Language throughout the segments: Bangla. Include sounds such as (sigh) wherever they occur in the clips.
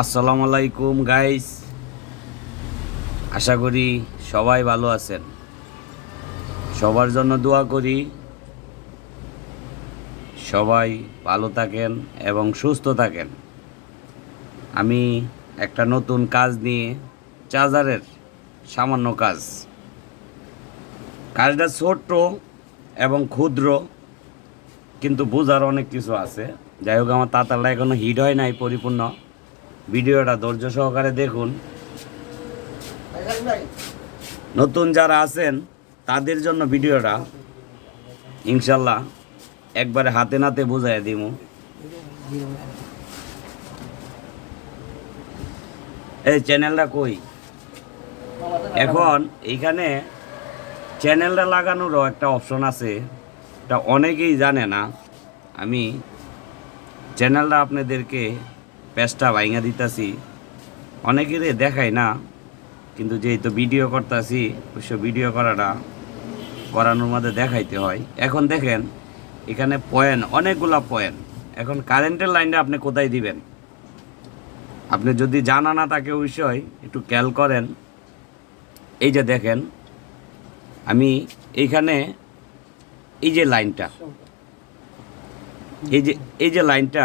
আসসালামু আলাইকুম গাইস আশা করি সবাই ভালো আছেন। সবার জন্য দোয়া করি। সবাই ভালো থাকেন এবং সুস্থ থাকেন। আমি একটা নতুন কাজ নিয়ে চার্জারের সামান্য কাজ। কাজটা ছোট্ট এবং ক্ষুদ্র, কিন্তু বোঝার অনেক কিছু আছে। যাই হোক, আমার তাতালটা এখনও হিট হয় নাই, পরিপূর্ণ। ভিডিওটা ধৈর্য সহকারে দেখুন। নতুন যারা আছেন, তাদের জন্য ভিডিওটা ইনশাল্লাহ একবারে হাতে নাতে বোঝাই দিব এই চ্যানেলটা কই? এখন এইখানে চ্যানেলটা লাগানোরও একটা অপশন আছে, এটা অনেকেই জানে না। আমি চ্যানেলটা আপনাদেরকে পেজটা ভাইঙা দিতাছি। অনেকেরই দেখাই না, কিন্তু যেহেতু ভিডিও করতেছি, অবশ্য ভিডিও করাটা করানোর মধ্যে দেখাইতে হয়। এখন দেখেন, এখানে পয়েন্ট, অনেকগুলা পয়েন্ট। এখন কারেন্টের লাইনটা আপনি কোথায় দিবেন? আপনি যদি জানা না থাকে বিষয় একটু খেয়াল করেন। এই যে দেখেন, আমি এইখানে, এই যে লাইনটা এই যে এই যে লাইনটা,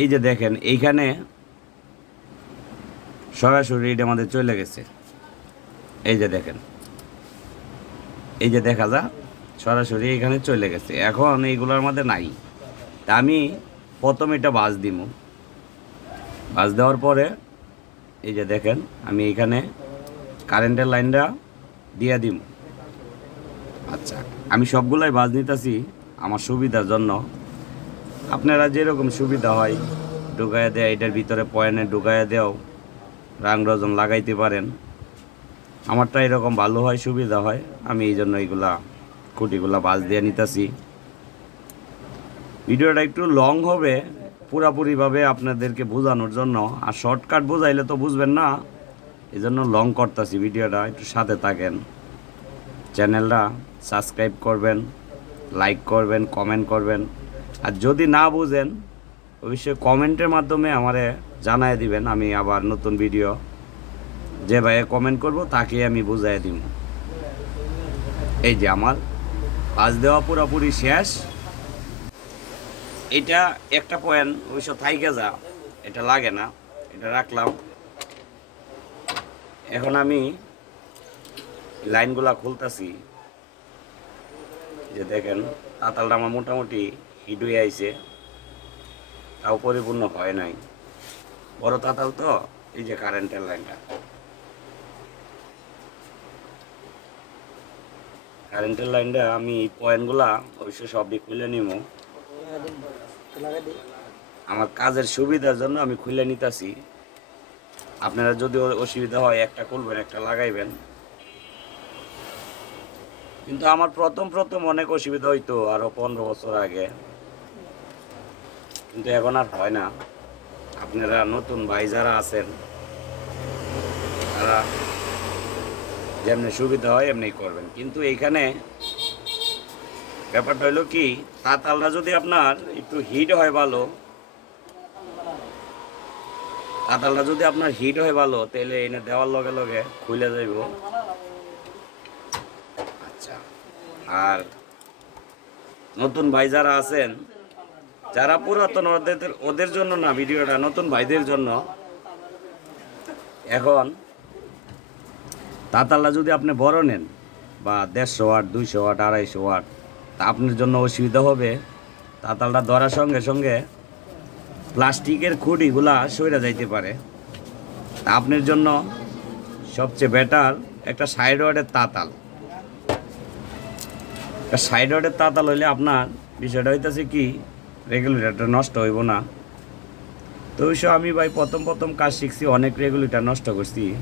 এই যে দেখেন, এইখানে সরাসরি এটা আমাদের চলে গেছে। এই যে দেখেন, এই যে দেখা যা, সরাসরি এখানে চলে গেছে। এখন এইগুলোর মধ্যে নাই। তা আমি প্রথম এটা বাস দিব বাস দেওয়ার পরে, এই যে দেখেন, আমি এখানে কারেন্টের লাইনটা দিয়ে দিব আচ্ছা আমি সবগুলাই বাস নিতেছি। আমার সুবিধার জন্য। আপনারা যেরকম সুবিধা হয়, ঢুকাইয়া দেয়, এটার ভিতরে পয়েন্টে ঢুকাইয়া দেও রাং রজন লাগাইতে পারেন। আমারটা এরকম ভালো হয়, সুবিধা হয়, আমি এই জন্য এইগুলা খুঁটিগুলা বাজ দিয়ে নিতেছি। ভিডিওটা একটু লং হবে, পুরাপুরিভাবে আপনাদেরকে বোঝানোর জন্য। আর শর্টকাট বোঝাইলে তো বুঝবেন না। এই জন্য লং করতেছি ভিডিওটা, একটু সাথে থাকেন। চ্যানেলটা সাবস্ক্রাইব করবেন। লাইক করবেন কমেন্ট করবেন। আর যদি না বুঝেন, অবশ্যই কমেন্টের মাধ্যমে আমারে জানায় দিবেন, আমি আবার নতুন ভিডিও যে ভাইয়ে কমেন্ট করব তাকে আমি বুঝাই দিব। এই যে আমার পাঁচ দেওয়া পুরোপুরি শেষ। এটা একটা পয়েন্ট অবশ্য থাইকে যা, এটা লাগে না, এটা রাখলাম। এখন আমি লাইনগুলা খুলতেছি। যে দেখেন, তাতালটা আমার মোটামুটি হিট হয়ে আইছে। তাও পরিপূর্ণ হয় নাই। বড় তাতাল তো, এই যে কারেন্টের লাইনটা কারেন্টের লাইনটা আমি পয়েন্টগুলা অবশ্য সবই খুলে নিব। আমার কাজের সুবিধার জন্য আমি খুলে নিতেছি। আপনারা যদি অসুবিধা হয়, একটা খুলবেন, একটা লাগাইবেন। কিন্তু আমার প্রথম প্রথম অনেক অসুবিধা হইতো আরও পনেরো বছর আগে। কিন্তু এখন আর হয় না। আপনারা নতুন ভাই যারা আছেন, তারা যেমনি সুবিধা হয় এমনি করবেন। কিন্তু এইখানে ব্যাপারটা হইল কি তাতালটা যদি আপনার একটু হিট হয় ভালো তাতালটা যদি আপনার হিট হয় ভালো, তাহলে এনে দেওয়ার লগে লগে খুলে যাইব আচ্ছা আর নতুন ভাই যারা আছেন, যারা পুরাতন, ওদের ওদের জন্য না ভিডিওটা, নতুন ভাইদের জন্য। এখন তাতালটা যদি আপনি বড় নেন, বা দেড়শো ওয়াট, দুইশো ওয়াট, আড়াইশো ওয়াট, তা আপনার জন্য অসুবিধা হবে। তাতালটা ধরার সঙ্গে সঙ্গে প্লাস্টিকের খুঁটিগুলা সইরা যাইতে পারে। তা আপনার জন্য সবচেয়ে বেটার একটা সাইড ওয়ার্ডের তাতাল। সাইড ওয়ার্ডের তাতাল লইলে আপনার বিষয়টা হইতেছে কি রেগুলেটরটা নষ্ট হইব না। তো অবশ্য আমি ভাই প্রথম প্রথম কাজ শিখছি, অনেক রেগুলেটর নষ্ট করছি।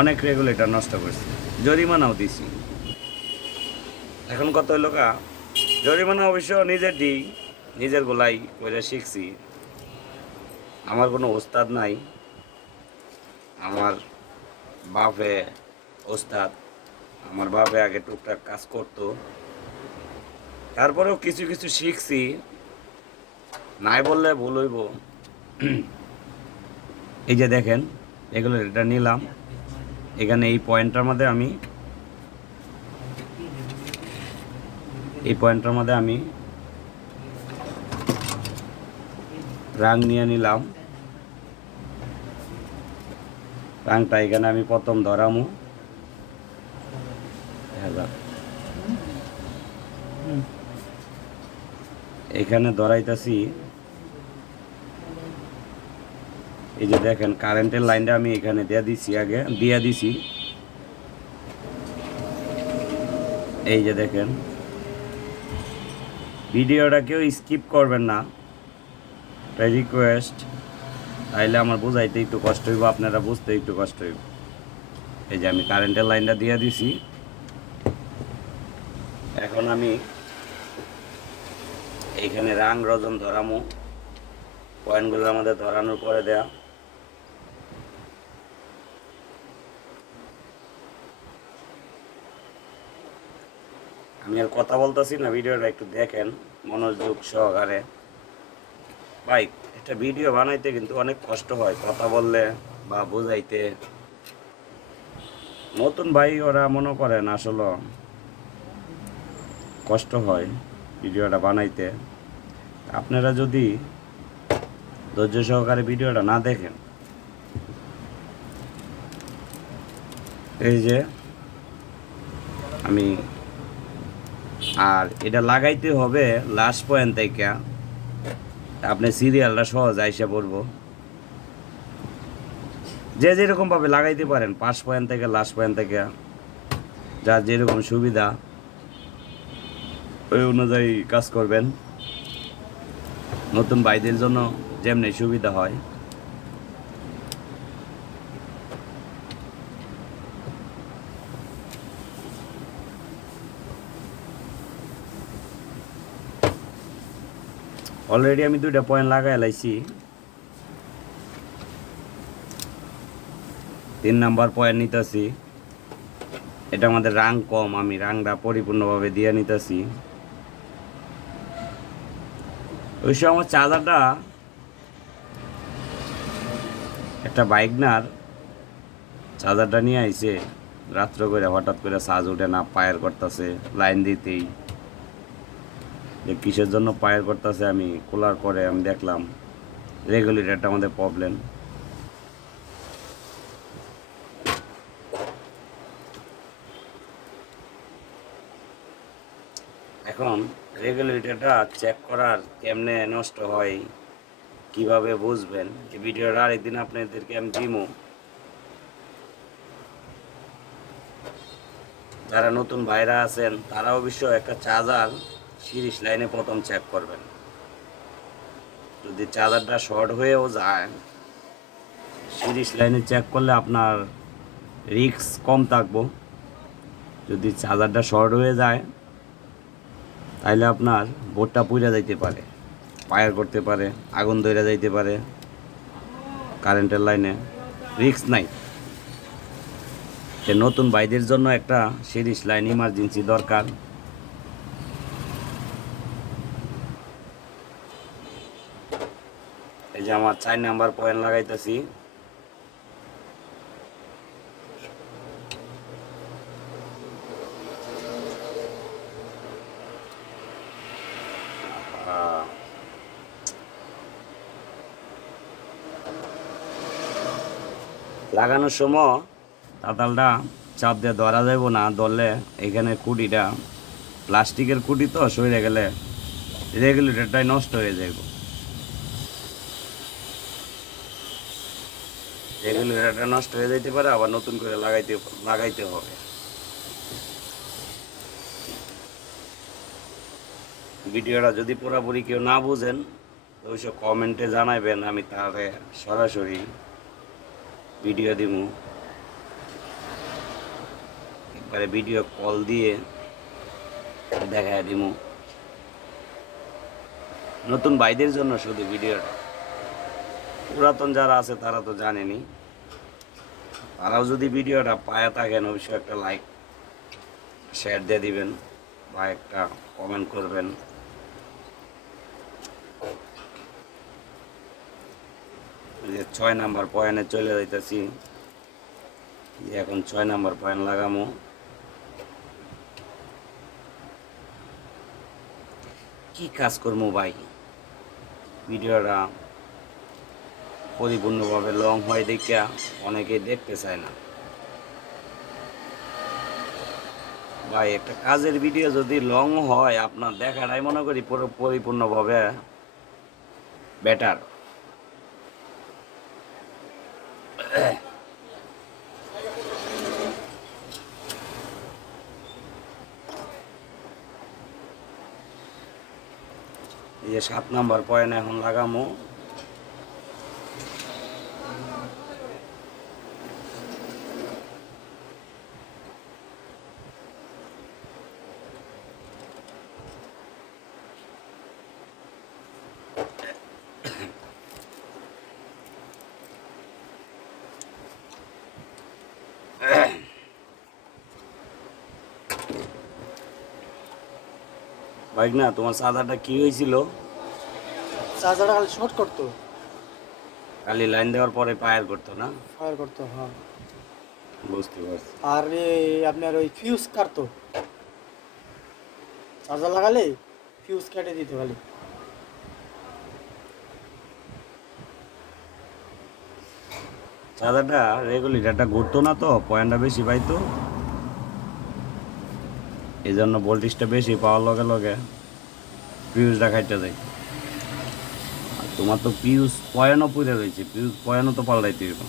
অনেক রেগুলেটর নষ্ট করছি। জরিমানাও দিছি। এখন কত হইল কা জরিমানা অবশ্য নিজের দিই নিজের গোলাই করে শিখছি। আমার কোনো ওস্তাদ নাই। আমার বাপে ওস্তাদ। আমার বাপে আগে টুকটাক কাজ করতো। তারপরেও কিছু কিছু শিখছি। নাই বললে ভুল হইব। (clears throat) এই যে দেখেন, এগুলো এটা নিলাম। এখানে এই পয়েন্টটার মধ্যে আমি এই পয়েন্টটার মধ্যে আমি রাং নিয়ে নিলাম। রাংটা এখানে আমি প্রথম ধরামু দেখা যাক। এখানে ধরাইতেছি। এই যে দেখেন কারেন্টের লাইনটা আমি এখানে দিয়ে দিছি আগে, দিয়ে দিছি। এই যে দেখেন ভিডিওটা কেউ স্কিপ করবেন না। রিকোয়েস্ট তাইলে আমার বোঝাইতে একটু কষ্ট হইব, আপনারা বুঝতে একটু কষ্ট হইব। এই যে আমি কারেন্টের লাইনটা দিয়ে দিছি। এখন আমি এইখানে রাং রজন ধরামো। পয়েন্টগুলো আমাদের ধরানোর পরে দেয়া। আমি আর কথা বলতেছি না, ভিডিওটা একটু দেখেন, মনোযোগ সহকারে। ভাই, একটা ভিডিও বানাইতে কিন্তু অনেক কষ্ট হয়, কথা বললে বা বোঝাইতে। নতুন ভাই ওরা মনে করেন আসলে কষ্ট হয় ভিডিওটা বানাইতে, আপনারা যদি ধৈর্য সহকারে ভিডিওটা না দেখেন, এই যে আমি, আর এটা লাগাইতে হবে লাস্ট পয়েন্ট থেকে, আপনি সিরিয়ালটা সহজ আইসা পড়ব। যে যেরকম ভাবে লাগাইতে পারেন, পাঁচ পয়েন্ট থেকে লাস্ট পয়েন্ট থেকে, যার যেরকম সুবিধা ওই অনুযায়ী কাজ করবেন। নতুন ভাইদের জন্য যেমনি সুবিধা হয়। অলরেডি আমি দুইটা পয়েন্ট লাগাই লাইছি। তিন নাম্বার পয়েন্ট নিতেছি। এটা আমাদের রাং কম, আমি রাংটা পরিপূর্ণভাবে দিয়ে নিতেছি। ওই সময় আমার চার্জারটা একটা বাইকনার চার্জারটা নিয়ে আইছে, রাত্র করে হঠাৎ করে চার্জ উঠে না, পায়ের করতেছে, লাইন দিতেই। যে কিসের জন্য পায়ের করতেছে আমি, খোলার পরে আমি দেখলাম রেগুলেটরটা আমাদের প্রবলেম এখন রেগুলেটরটা চেক করার কেমনে নষ্ট হয়, কীভাবে বুঝবেন? এই ভিডিওটা আরেকদিন আপনাদেরকে আমি দিমু। যারা নতুন ভাইরা আছেন, তারা অবশ্য একটা চার্জার সিরিজ লাইনে প্রথম চেক করবেন। যদি চার্জারটা শর্ট হয়েও যায়, সিরিজ লাইনে চেক করলে আপনার রিস্ক কম থাকব। যদি চার্জারটা শর্ট হয়ে যায় তাহলে আপনার বোর্ডটা পুড়ে যাইতে পারে ফায়ার করতে পারে, আগুন ধরে যাইতে পারে, কারেন্টের লাইনে রিক্স নাই। নতুন ভাইদের জন্য একটা সিরিজ লাইন ইমার্জেন্সি দরকার। এই যে আমার চার নাম্বার পয়েন্ট লাগাইতেছি। লাগানোর সময় তাতালটা চাপ দিয়ে ধরা যাব না, ধরলে এখানে কুটিটা প্লাস্টিকের কুটি তো সরে গেলে রেগুলেটরটাই নষ্ট হয়ে যাবে রেগুলেটরটা নষ্ট হয়ে যাইতে পারে, আবার নতুন করে লাগাইতে লাগাইতে হবে। ভিডিওটা যদি পুরোপুরি কেউ না বুঝেন তো অবশ্য কমেন্টে জানাবেন আমি তাহলে সরাসরি ভিডিও দিব একবারে ভিডিও কল দিয়ে দেখায় দিব নতুন ভাইদের জন্য শুধু ভিডিওটা। পুরাতন যারা আছে, তারা তো জানেনি। তারাও যদি ভিডিওটা পায়ে থাকেন, অবশ্যই একটা লাইক শেয়ার দিয়ে দিবেন বা একটা কমেন্ট করবেন। যে ছয় নাম্বার পয়েন্টে চলে যাইতেছি। এখন ছয় নাম্বার পয়েন্ট লাগামো। কি কাজ করব ভাই? ভিডিওটা পরিপূর্ণভাবে লং হয় দেখিয়া অনেকে দেখতে চায় না। ভাই, একটা কাজের ভিডিও যদি লং হয়, আপনার দেখাটাই মনে করি পুরো পরিপূর্ণভাবে বেটার এই যে সাত নাম্বার পয়েন্ট এখন লাগামো। ভাই না তোমার চার্জারটা কি হয়েছিল? চার্জারটা খালি শর্ট করতো। খালি লাইন দেওয়ার পরে ফায়ার করতো না? ফায়ার করতো হ্যাঁ। বুঝতে পারছি। আর আপনার ওই ফিউজ কাটতো। চার্জার লাগালে ফিউজ কেটে দিত খালি। চার্জারটা রেগুলেটারটা ঘুরতো না তো পয়েন্টটা বেশি পাইতো। এই জন্য ভোল্টেজটা বেশি পাওয়ার লগে লগে ফিউজটা খাইতে যায় আর তোমার তো পিউজ পয়েন্টও পুড়ে রয়েছে, পিউজ পয়েন্টও তো পাল্টাইতে হইব।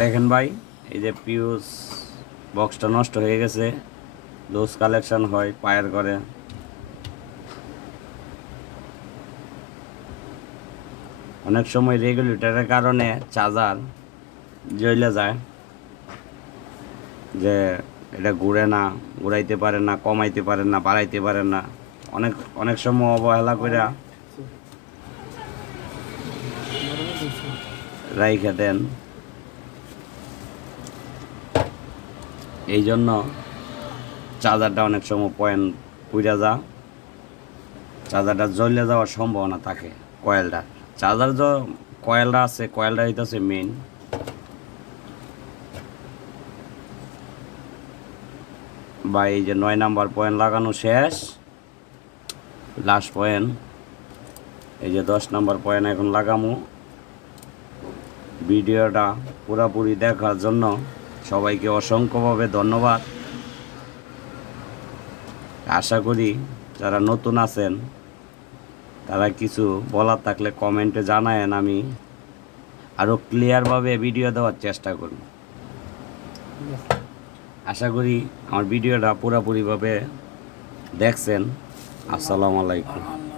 দেখেন ভাই, এই যে পিউজ বক্সটা নষ্ট হয়ে গেছে, লুজ কালেকশন হয় পায়ের করে অনেক সময় রেগুলেটরের কারণে চার্জার জ্বলে যায়। যে এটা ঘুরে না, ঘুরাইতে পারে না, কমাইতে পারে না, বাড়াইতে পারে না। অনেক অনেক সময় অবহেলা করে রাইখে দেন। এই জন্য চার্জারটা অনেক সময় পয়েন্ট পুড়ে যা। চার্জারটা জ্বলে যাওয়ার সম্ভাবনা থাকে কয়েলটা চার্জার যে কয়েলটা আছে, কয়েলটা হইতেছে মেইন বা এই যে নয় নাম্বার পয়েন্ট লাগানো শেষ। লাস্ট পয়েন্ট এই যে দশ নাম্বার পয়েন্ট এখন লাগামো। ভিডিওটা পুরাপুরি দেখার জন্য সবাইকে অসংখ্যভাবে ধন্যবাদ। আশা করি যারা নতুন আছেন, তারা কিছু বলার থাকলে কমেন্টে জানায়েন, আমি আরও ক্লিয়ারভাবে ভিডিও দেওয়ার চেষ্টা করব। আশা করি আমার ভিডিওটা পুরোপুরিভাবে দেখছেন। আসসালামু আলাইকুম।